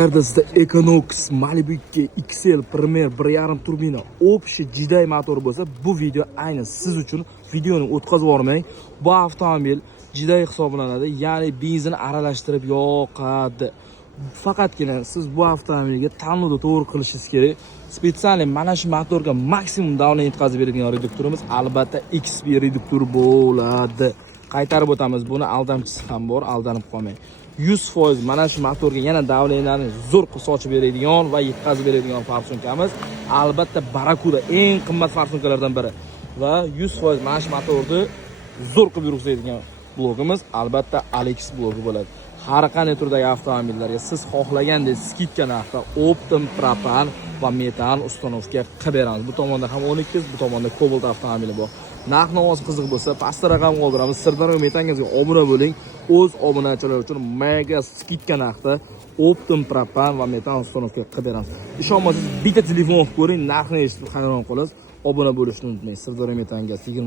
Sizda Equinox Malibu 2 XL Premier 1.5 turbina общий jiday motori bo'lsa, bu video aynan siz uchun. Videoni o'tkazib yubormang. Bu avtomobil jiday hisoblanadi, ya'ni benzin aralashtirib yoqadi. Faqatgina siz bu avtomobilga tanlovda to'g'ri qilishingiz kerak. Spesial mana shu motorga maksimum davlat yetkazib beradigan reduktorimiz albatta XP reduktor bo'ladi. Qaytarib o'tamiz, buni aldamchisi ham bor, aldanib qolmang. 100% mana shu motorga yana davlatlarni zo'r qilib sochib beradigan va yetkazib beradigan farsunkamiz albatta Barakuda, eng qimmat farsunkalardan biri. Va 100% mana shu motorni zo'r qilib yurgizadigan blogimiz albatta Alex blogi bo'ladi. Har qanday turdagi avtomobillarga siz xohlagandek skidka narxda Optim propan va metan ustanovka qilib beramiz. Bu tomonda ham 12, bu tomonda Cobalt avtomobili bor. Narx-navoz qiziq bo'lsa, pastda raqam qoldiramiz. Sirdaryo metangizga obuna bo'ling. O'z obunachilar uchun mega skidka narxda Optim propan va metan ustanovka qilib beramiz. Ishonmasangiz bitta telefon olib ko'ring, narxni eshitib hayron qolasiz. Obuna bo'lishni unutmang. Sirdaryo metanga 20